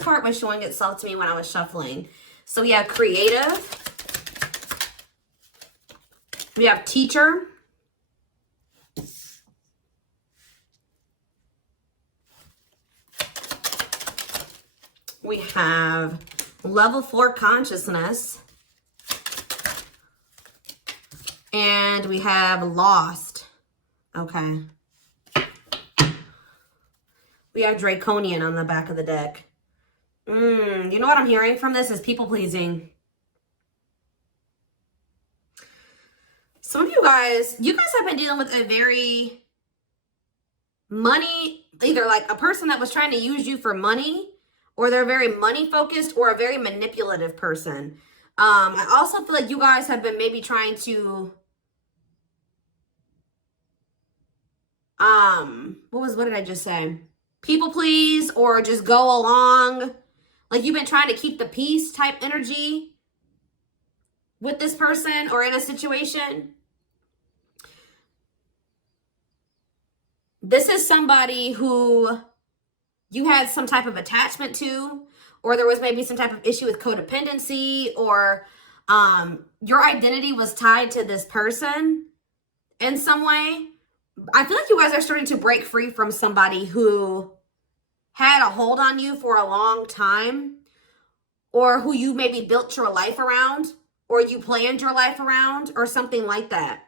card was showing itself to me when I was shuffling. So we have creative. We have teacher. We have level 4 consciousness. And we have lost. Okay. We have draconian on the back of the deck. You know what I'm hearing from this is people pleasing. Some of you guys have been dealing with a very money, either like a person that was trying to use you for money, or they're very money focused, or a very manipulative person. I also feel like you guys have been maybe trying to, what did I just say? People please, or just go along. Like you've been trying to keep the peace type energy with this person or in a situation. This is somebody who you had some type of attachment to, or there was maybe some type of issue with codependency, or your identity was tied to this person in some way. I feel like you guys are starting to break free from somebody who had a hold on you for a long time, or who you maybe built your life around, or you planned your life around, or something like that.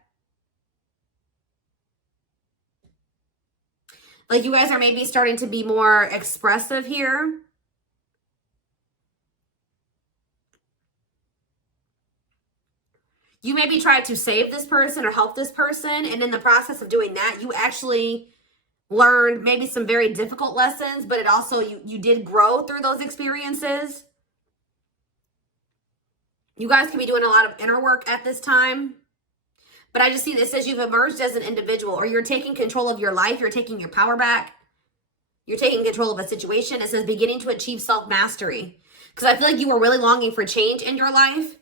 Like you guys are maybe starting to be more expressive here. You maybe tried to save this person or help this person, and in the process of doing that, you actually learned maybe some very difficult lessons, but it also, you did grow through those experiences. You guys could be doing a lot of inner work at this time. But I just see this as you've emerged as an individual, or you're taking control of your life. You're taking your power back. You're taking control of a situation. It says beginning to achieve self-mastery. Because I feel like you were really longing for change in your life.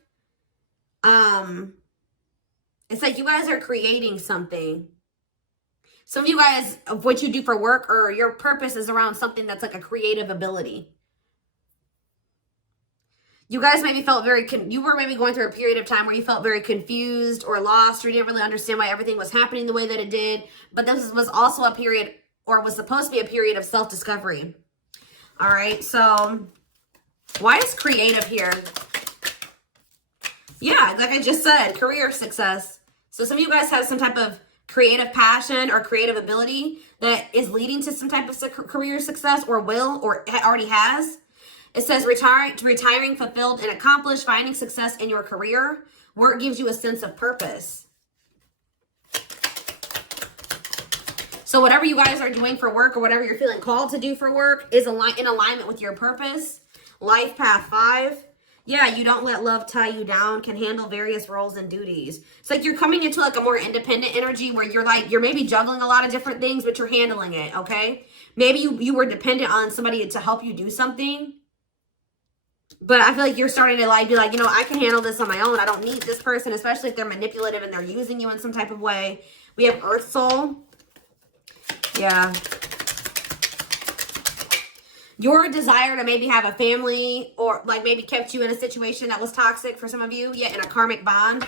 It's like you guys are creating something. Some of you guys, of what you do for work or your purpose is around something that's like a creative ability. You guys maybe felt you were maybe going through a period of time where you felt very confused or lost, or you didn't really understand why everything was happening the way that it did. But this was also a period, or was supposed to be a period of self-discovery. All right, so why is creative here? Yeah, like I just said, career success. So some of you guys have some type of creative passion or creative ability that is leading to some type of career success, or will, or already has. It says retiring, fulfilled, and accomplished, finding success in your career. Work gives you a sense of purpose. So whatever you guys are doing for work, or whatever you're feeling called to do for work, is in alignment with your purpose. Life path 5. Yeah, you don't let love tie you down, can handle various roles and duties. It's like you're coming into like a more independent energy where you're maybe juggling a lot of different things, but you're handling it, okay? Maybe you were dependent on somebody to help you do something. But I feel like you're starting to be like, you know, I can handle this on my own. I don't need this person, especially if they're manipulative and they're using you in some type of way. We have Earth Soul. Yeah. Your desire to maybe have a family, or like maybe kept you in a situation that was toxic for some of you. Yeah, in a karmic bond.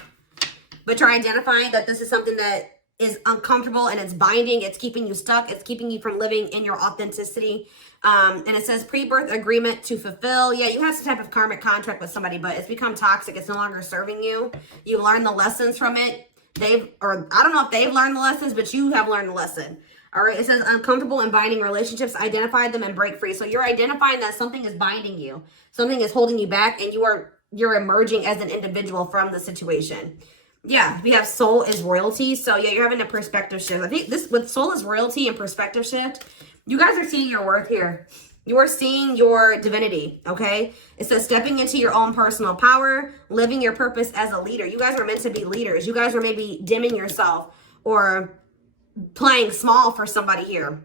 But you're identifying that this is something that is uncomfortable and it's binding. It's keeping you stuck. It's keeping you from living in your authenticity. And it says pre-birth agreement to fulfill. Yeah, you have some type of karmic contract with somebody, but it's become toxic. It's no longer serving you. You learned the lessons from it. I don't know if they've learned the lessons, but you have learned the lesson. All right, it says uncomfortable and binding relationships, identify them and break free. So you're identifying that something is binding you. Something is holding you back, and you're emerging as an individual from the situation. Yeah, we have soul is royalty. So yeah, you're having a perspective shift. I think this, with soul is royalty and perspective shift, you guys are seeing your worth here. You are seeing your divinity, okay? It says stepping into your own personal power, living your purpose as a leader. You guys are meant to be leaders. You guys are maybe dimming yourself or playing small for somebody here.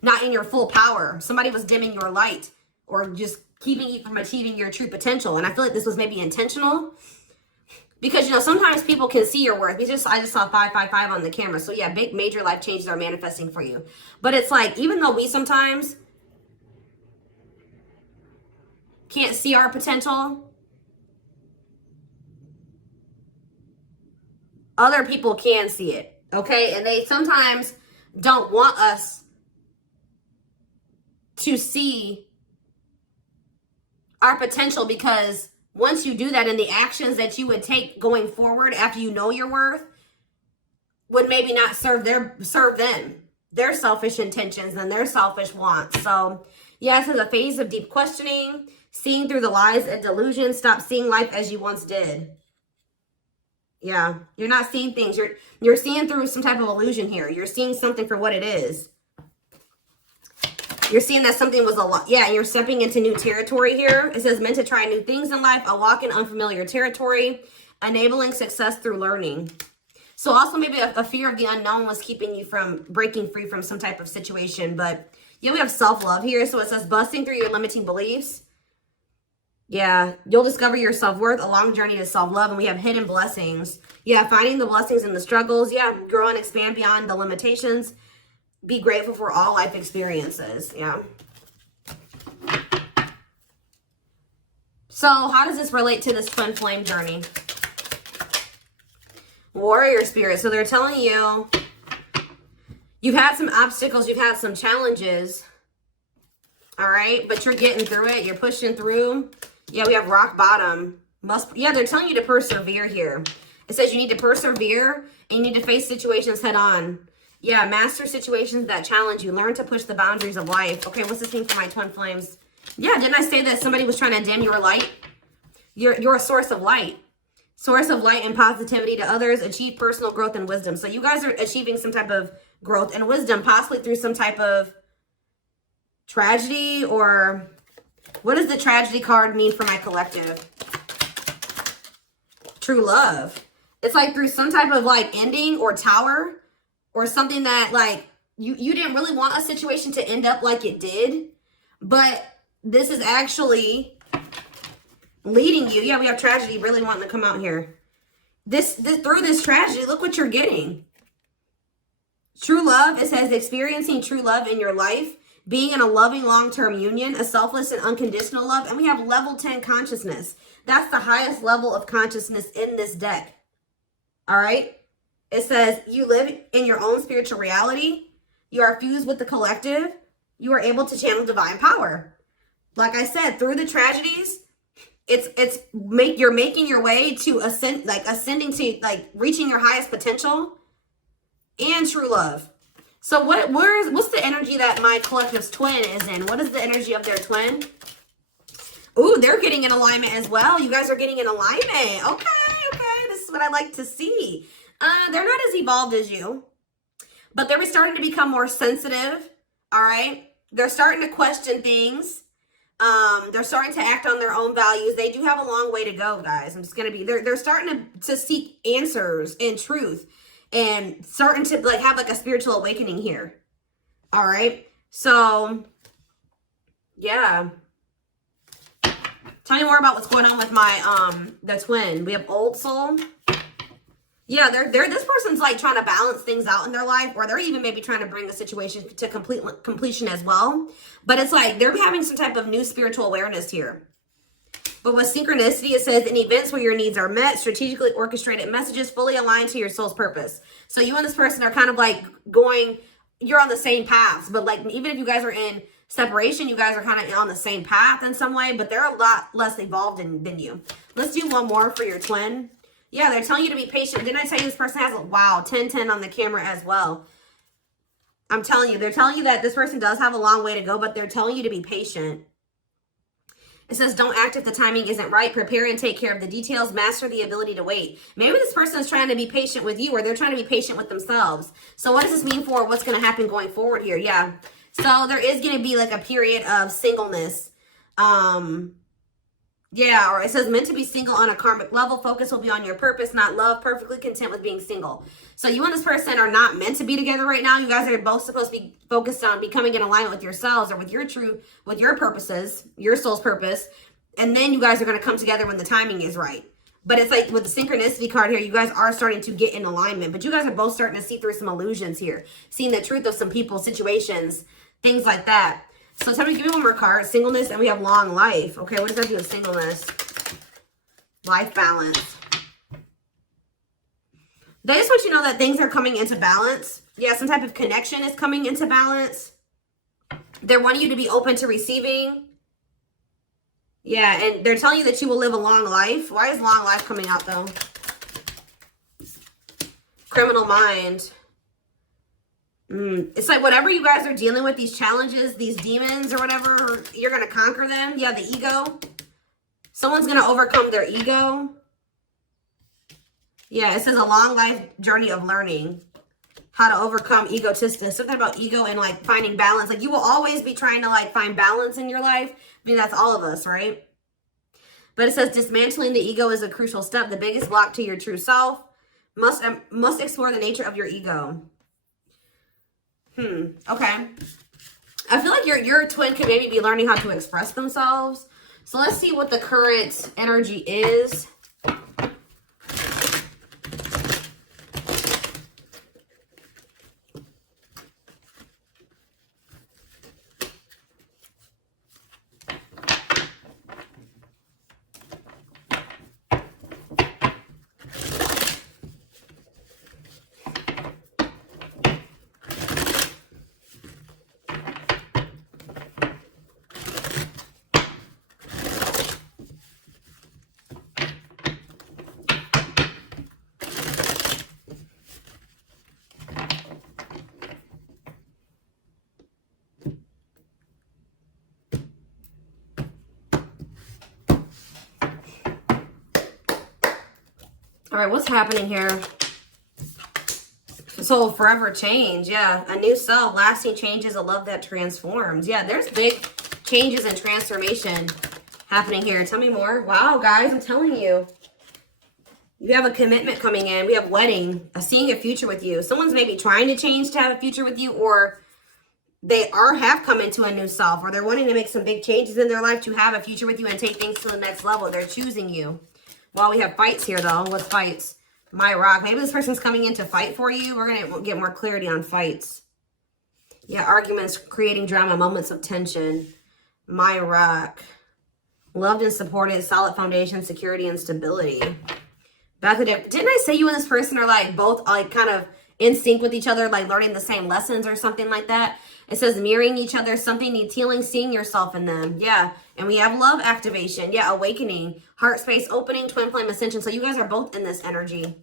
Not in your full power. Somebody was dimming your light or just keeping you from achieving your true potential. And I feel like this was maybe intentional. Because, you know, sometimes people can see your worth. I just saw 555 on the camera. So, yeah, big, major life changes are manifesting for you. But it's like, even though we sometimes can't see our potential. Other people can see it, okay? And they sometimes don't want us to see our potential, because once you do that, and the actions that you would take going forward after you know your worth would maybe not serve them, their selfish intentions and their selfish wants. So yeah, this is a phase of deep questioning, seeing through the lies and delusions. Stop seeing life as you once did. Yeah, you're not seeing things. You're seeing through some type of illusion here. You're seeing something for what it is. You're seeing that something was a lot. Yeah, you're stepping into new territory here. It says meant to try new things in life, a walk in unfamiliar territory, enabling success through learning. So also maybe a fear of the unknown was keeping you from breaking free from some type of situation. But yeah, we have self-love here. So it says busting through your limiting beliefs. Yeah, you'll discover your self-worth, a long journey to self-love. And we have hidden blessings. Yeah, finding the blessings in the struggles. Yeah, grow and expand beyond the limitations. Be grateful for all life experiences. Yeah. So how does this relate to this twin flame journey? Warrior spirit. So they're telling you you've had some obstacles, you've had some challenges. All right, but you're getting through it. You're pushing through. Yeah, we have rock bottom. Yeah, they're telling you to persevere here. It says you need to persevere and you need to face situations head on. Yeah, master situations that challenge you. Learn to push the boundaries of life. Okay, what's this mean for my twin flames? Yeah, didn't I say that somebody was trying to dim your light? You're a source of light. Source of light and positivity to others. Achieve personal growth and wisdom. So you guys are achieving some type of growth and wisdom, possibly through some type of tragedy. Or what does the tragedy card mean for my collective? True love. It's like through some type of like ending or tower, or something that like you didn't really want a situation to end up like it did, but this is actually leading you. Yeah, we have tragedy really wanting to come out here. This through this tragedy, look what you're getting. True love. It says experiencing true love in your life, being in a loving long-term union, a selfless and unconditional love. And we have level 10 consciousness. That's the highest level of consciousness in this deck. All right. It says you live in your own spiritual reality. You are fused with the collective. You are able to channel divine power. Like I said, through the tragedies, you're making your way to ascending to like reaching your highest potential and true love. So what's the energy that my collective's twin is in? What is the energy of their twin? Ooh, they're getting in alignment as well. You guys are getting in alignment. Okay. This is what I like to see. They're not as evolved as you, but they're starting to become more sensitive. All right. They're starting to question things. They're starting to act on their own values. They do have a long way to go, guys. They're starting to seek answers and truth, and starting to like have like a spiritual awakening here. All right. So yeah. Tell me more about what's going on with my, the twin. We have old soul. Yeah, this person's like trying to balance things out in their life, or they're even maybe trying to bring a situation to completion as well. But it's like they're having some type of new spiritual awareness here. But with synchronicity, it says in events where your needs are met, strategically orchestrated messages fully aligned to your soul's purpose. So you and this person are kind of like you're on the same paths, but like even if you guys are in separation, you guys are kind of on the same path in some way, but they're a lot less evolved than you. Let's do one more for your twin. Yeah, they're telling you to be patient. Didn't I tell you this person has, wow, 10-10 on the camera as well. I'm telling you, they're telling you that this person does have a long way to go, but they're telling you to be patient. It says, don't act if the timing isn't right. Prepare and take care of the details. Master the ability to wait. Maybe this person is trying to be patient with you, or they're trying to be patient with themselves. So what does this mean for what's going to happen going forward here? Yeah. So there is going to be like a period of singleness. Yeah, or it says meant to be single on a karmic level. Focus will be on your purpose, not love. Perfectly content with being single. So you and this person are not meant to be together right now. You guys are both supposed to be focused on becoming in alignment with yourselves, or with your purposes, your soul's purpose. And then you guys are going to come together when the timing is right. But it's like with the synchronicity card here, you guys are starting to get in alignment. But you guys are both starting to see through some illusions here. Seeing the truth of some people, situations, things like that. So tell me, give me one more card. Singleness, and we have long life. Okay, what does that do with singleness? Life balance. They just want you to know that things are coming into balance. Yeah, some type of connection is coming into balance. They're wanting you to be open to receiving. Yeah, and they're telling you that you will live a long life. Why is long life coming out, though? Criminal mind. It's like whatever you guys are dealing with, these challenges, these demons or whatever, you're going to conquer them. Yeah, the ego. Someone's going to overcome their ego. Yeah, it says a long life journey of learning how to overcome egotistic. Something about ego and like finding balance. Like you will always be trying to like find balance in your life. I mean, that's all of us, right? But it says dismantling the ego is a crucial step. The biggest block to your true self. Must explore the nature of your ego. Okay. I feel like your twin could maybe be learning how to express themselves. So let's see what the current energy is. All right, what's happening here? So forever change, yeah. A new self, lasting changes, a love that transforms. Yeah, there's big changes and transformation happening here. Tell me more. Wow, guys, I'm telling you. You have a commitment coming in. We have wedding, seeing a future with you. Someone's maybe trying to change to have a future with you, or they have come into a new self, or they're wanting to make some big changes in their life to have a future with you and take things to the next level. They're choosing you. Well, we have fights here, though. What's fights? My rock. Maybe this person's coming in to fight for you. We're going to get more clarity on fights. Yeah, arguments, creating drama, moments of tension. My rock. Loved and supported, solid foundation, security, and stability. Didn't I say you and this person are like both like kind of in sync with each other, like learning the same lessons or something like that? It says mirroring each other, something needs healing, seeing yourself in them. Yeah. And we have love activation. Yeah, awakening, heart space opening, twin flame ascension. So you guys are both in this energy.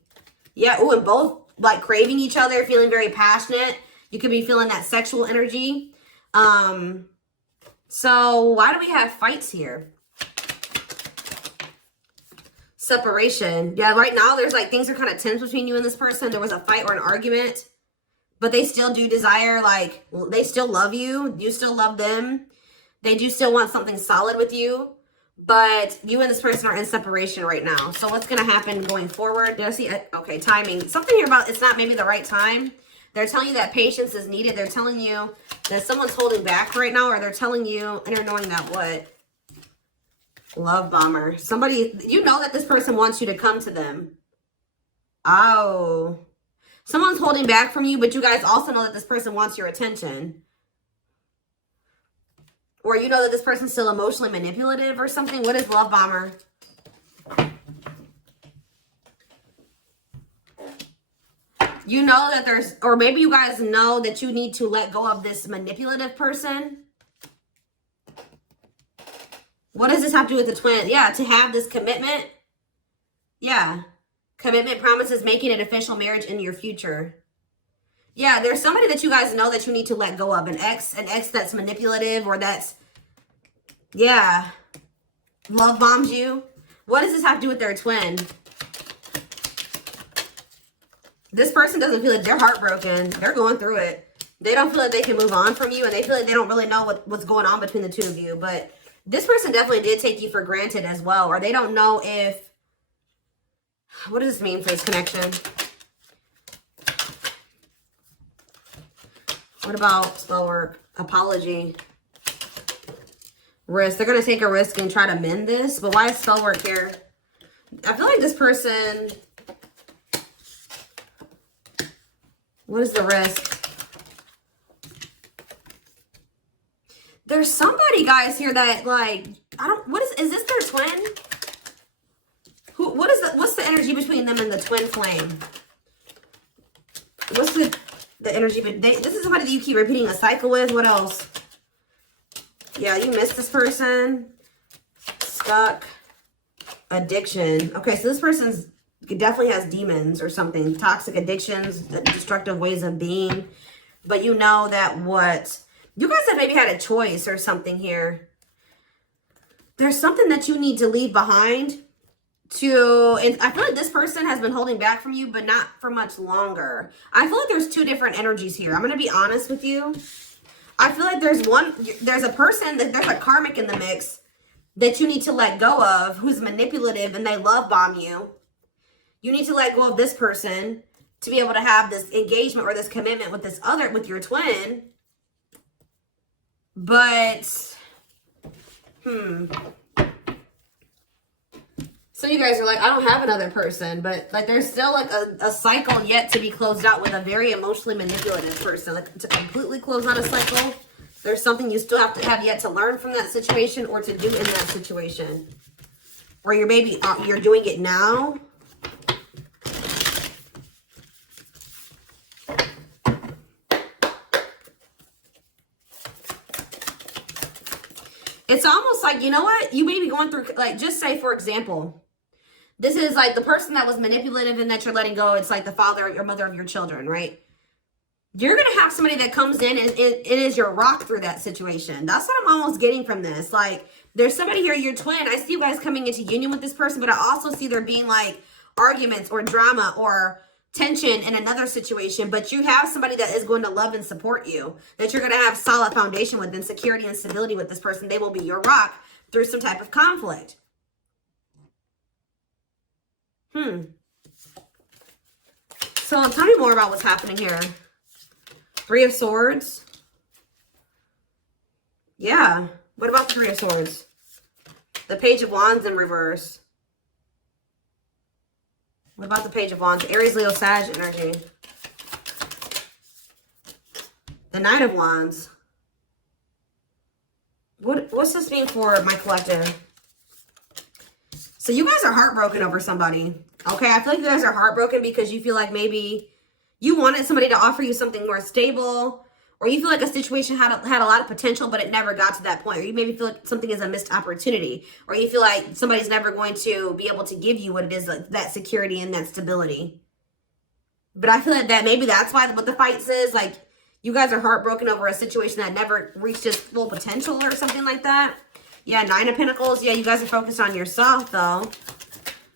Yeah, ooh, and both like craving each other, feeling very passionate. You could be feeling that sexual energy. So why do we have fights here? Separation. Yeah, right now there's like things are kind of tense between you and this person. There was a fight or an argument. But they still do desire, like, they still love you. You still love them. They do still want something solid with you. But you and this person are in separation right now. So what's going to happen going forward? Did I see? Okay, timing. Something here about it's not maybe the right time. They're telling you that patience is needed. They're telling you that someone's holding back right now. Or they're telling you, and they're knowing that what? Love bomber. Somebody, you know that this person wants you to come to them. Oh. Someone's holding back from you, but you guys also know that this person wants your attention. Or you know that this person's still emotionally manipulative or something. What is love bomber? You know that there's, or maybe you guys know that you need to let go of this manipulative person. What does this have to do with the twin? Yeah, to have this commitment. Yeah. Commitment promises making an official marriage in your future. Yeah, there's somebody that you guys know that you need to let go of. An ex that's manipulative or that's, yeah, love bombs you. What does this have to do with their twin? This person doesn't feel like they're heartbroken. They're going through it. They don't feel like they can move on from you, and they feel like they don't really know what's going on between the two of you. But this person definitely did take you for granted as well, or they don't know if, what does this mean for this connection? What about spell work? Apology. Risk. They're going to take a risk and try to mend this. But why is spell work here? I feel like this person... What is the risk? There's somebody, guys, here that, like, I don't, what is this their twin? What's the energy between them and the twin flame? What's the energy, this is somebody that you keep repeating a cycle with. What else? Yeah, you missed this person. Stuck. Addiction. Okay, so this person's definitely has demons or something. Toxic addictions, destructive ways of being. But you know that you guys have maybe had a choice or something here. There's something that you need to leave behind and I feel like this person has been holding back from you, but not for much longer. I feel like there's two different energies here. I'm going to be honest with you. I feel like there's a person, there's a karmic in the mix that you need to let go of, who's manipulative and they love bomb you. You need to let go of this person to be able to have this engagement or this commitment with with your twin. But, so you guys are like, I don't have another person, but like there's still like a cycle yet to be closed out with a very emotionally manipulative person. Like to completely close out a cycle, there's something you still have to have yet to learn from that situation or to do in that situation. Or you're you're doing it now. It's almost like, you know what? You may be going through, like, just say, for example, this is like the person that was manipulative and that you're letting go. It's like the father or your mother of your children, right? You're going to have somebody that comes in and it is your rock through that situation. That's what I'm almost getting from this. Like, there's somebody here, your twin. I see you guys coming into union with this person, but I also see there being like arguments or drama or tension in another situation. But you have somebody that is going to love and support you, that you're going to have solid foundation with, and security and stability with this person. They will be your rock through some type of conflict. So tell me more about what's happening here. Three of Swords. Yeah. What about the Three of Swords? The Page of Wands in reverse. What about the Page of Wands? Aries, Leo, Sag energy. The Knight of Wands. What's this mean for my collective? So you guys are heartbroken over somebody. Okay, I feel like you guys are heartbroken because you feel like maybe you wanted somebody to offer you something more stable, or you feel like a situation had a lot of potential, but it never got to that point. Or you maybe feel like something is a missed opportunity, or you feel like somebody's never going to be able to give you what it is, like that security and that stability. But I feel like that maybe that's why what the fight says, like you guys are heartbroken over a situation that never reached its full potential or something like that. Yeah, Nine of Pentacles. Yeah, you guys are focused on yourself, though.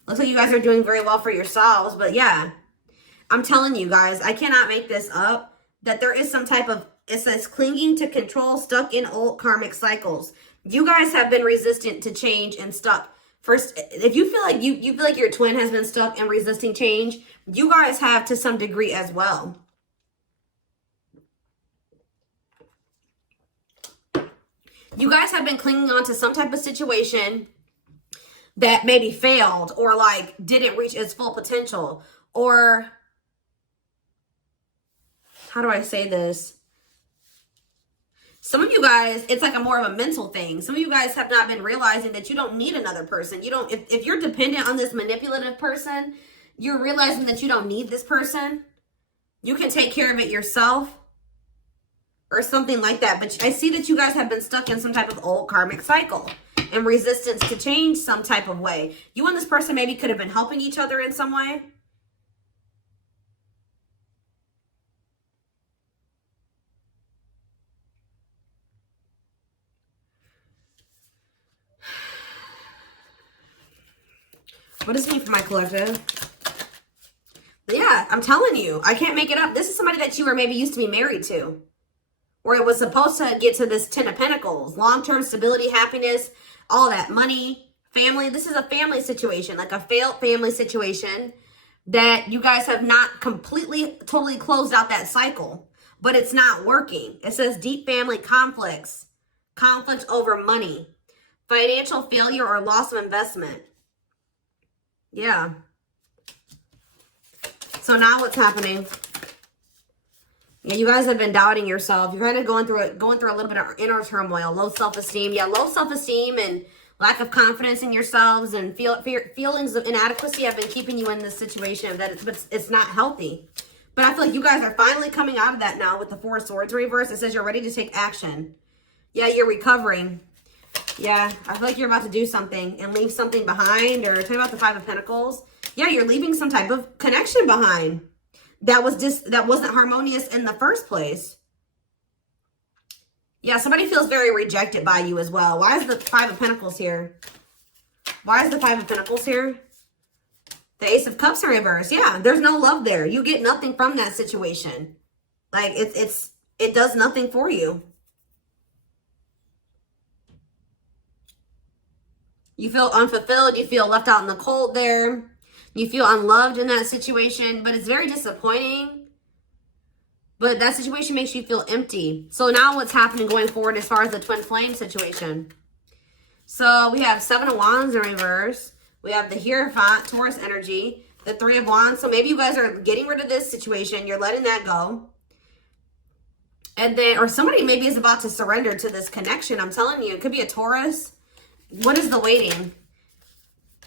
Looks like you guys are doing very well for yourselves. But, yeah, I'm telling you guys, I cannot make this up, that there is some type of, it says, clinging to control, stuck in old karmic cycles. You guys have been resistant to change and stuck. First, if you feel like you feel like your twin has been stuck and resisting change, you guys have to some degree as well. You guys have been clinging on to some type of situation that maybe failed or like didn't reach its full potential, or how do I say this? Some of you guys, it's like a more of a mental thing. Some of you guys have not been realizing that you don't need another person. You don't, if you're dependent on this manipulative person, you're realizing that you don't need this person. You can take care of it yourself. Or something like that. But I see that you guys have been stuck in some type of old karmic cycle and resistance to change some type of way. You and this person maybe could have been helping each other in some way. What does it mean for my collective? Yeah, I'm telling you, I can't make it up. This is somebody that you were maybe used to be married to. Or it was supposed to get to this Ten of Pentacles. Long-term stability, happiness, all that. Money, family. This is a family situation. Like a failed family situation that you guys have not completely, totally closed out that cycle. But it's not working. It says deep family conflicts. Conflict over money. Financial failure or loss of investment. Yeah. So now what's happening? Yeah, you guys have been doubting yourself. You're kind of going through a little bit of inner turmoil, low self-esteem. Yeah, low self-esteem and lack of confidence in yourselves and feelings of inadequacy have been keeping you in this situation that it's not healthy. But I feel like you guys are finally coming out of that now with the Four of Swords reverse. It says you're ready to take action. Yeah, you're recovering. Yeah, I feel like you're about to do something and leave something behind. Or tell me about the Five of Pentacles. Yeah, you're leaving some type of connection behind that wasn't harmonious in the first place. Yeah, somebody feels very rejected by you as well. Why is the Five of Pentacles here? Why is the Five of Pentacles here? The Ace of Cups in reverse. Yeah, there's no love there. You get nothing from that situation. Like, it does nothing for you. You feel unfulfilled. You feel left out in the cold there. You feel unloved in that situation, but it's very disappointing. But that situation makes you feel empty. So now what's happening going forward as far as the twin flame situation? So we have Seven of Wands in reverse. We have the Hierophant, Taurus energy, the Three of Wands. So maybe you guys are getting rid of this situation. You're letting that go. And then, or somebody maybe is about to surrender to this connection. I'm telling you, it could be a Taurus. What is the waiting?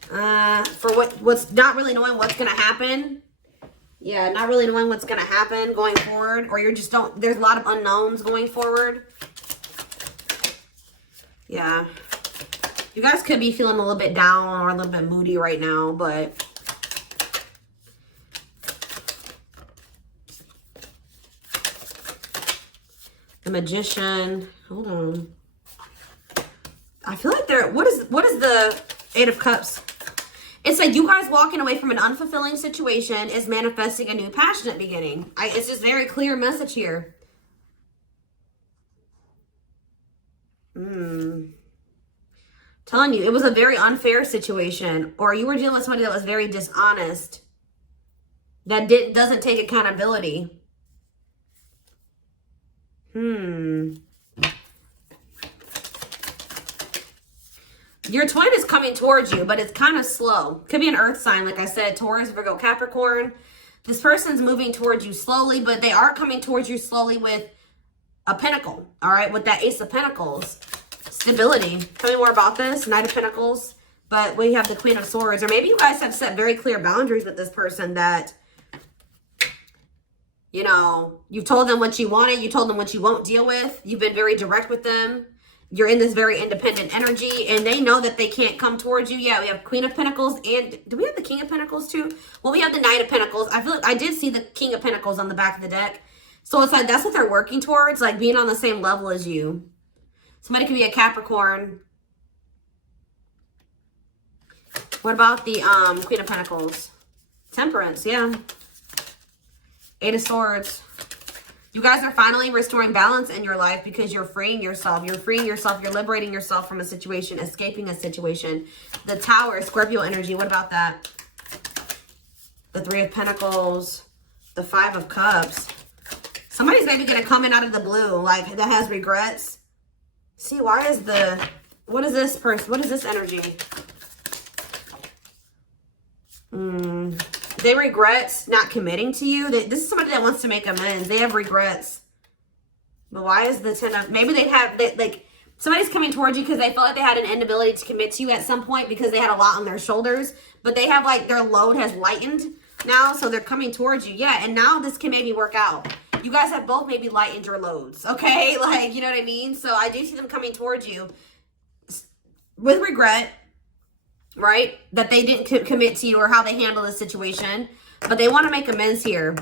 For what's not really knowing what's going to happen. Yeah, not really knowing what's going to happen going forward. Or you're just there's a lot of unknowns going forward. Yeah. You guys could be feeling a little bit down or a little bit moody right now, but the Magician. Hold on. I feel like what is the Eight of Cups? It's like you guys walking away from an unfulfilling situation is manifesting a new passionate beginning. It's just very clear message here. Telling you, it was a very unfair situation, or you were dealing with somebody that was very dishonest, that doesn't take accountability. Your twin is coming towards you, but it's kind of slow. Could be an earth sign, like I said, Taurus, Virgo, Capricorn. This person's moving towards you slowly, but they are coming towards you slowly with a pentacle, all right? With that Ace of Pentacles. Stability. Tell me more about this. Knight of Pentacles. But we have the Queen of Swords. Or maybe you guys have set very clear boundaries with this person that, you know, you've told them what you wanted. You told them what you won't deal with. You've been very direct with them. You're in this very independent energy, and they know that they can't come towards you. Yeah, we have Queen of Pentacles, and do we have the King of Pentacles too? Well, we have the Knight of Pentacles. I feel like I did see the King of Pentacles on the back of the deck. So it's like that's what they're working towards, like being on the same level as you. Somebody could be a Capricorn. What about the Queen of Pentacles? Temperance, yeah. Eight of Swords. You guys are finally restoring balance in your life because you're freeing yourself. You're freeing yourself. You're liberating yourself from a situation, escaping a situation. The Tower, Scorpio energy. What about that? The Three of Pentacles. The Five of Cups. Somebody's maybe going to come in out of the blue, like that has regrets. See, what is this person? What is this energy? They regret not committing to you. This is somebody that wants to make amends. They have regrets. But why is the Ten of... Maybe like, somebody's coming towards you because they felt like they had an inability to commit to you at some point because they had a lot on their shoulders. But they have, like, their load has lightened now, so they're coming towards you. Yeah, and now this can maybe work out. You guys have both maybe lightened your loads, okay? Like, you know what I mean? So I do see them coming towards you with regret. Right? That they didn't commit to you or how they handle the situation. But they want to make amends here.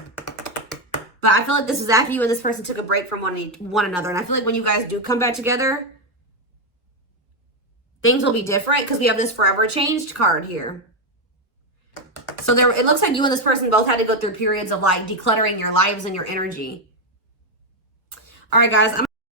But I feel like this is after you and this person took a break from one another. And I feel like when you guys do come back together, things will be different because we have this forever changed card here. So it looks like you and this person both had to go through periods of like decluttering your lives and your energy. All right, guys.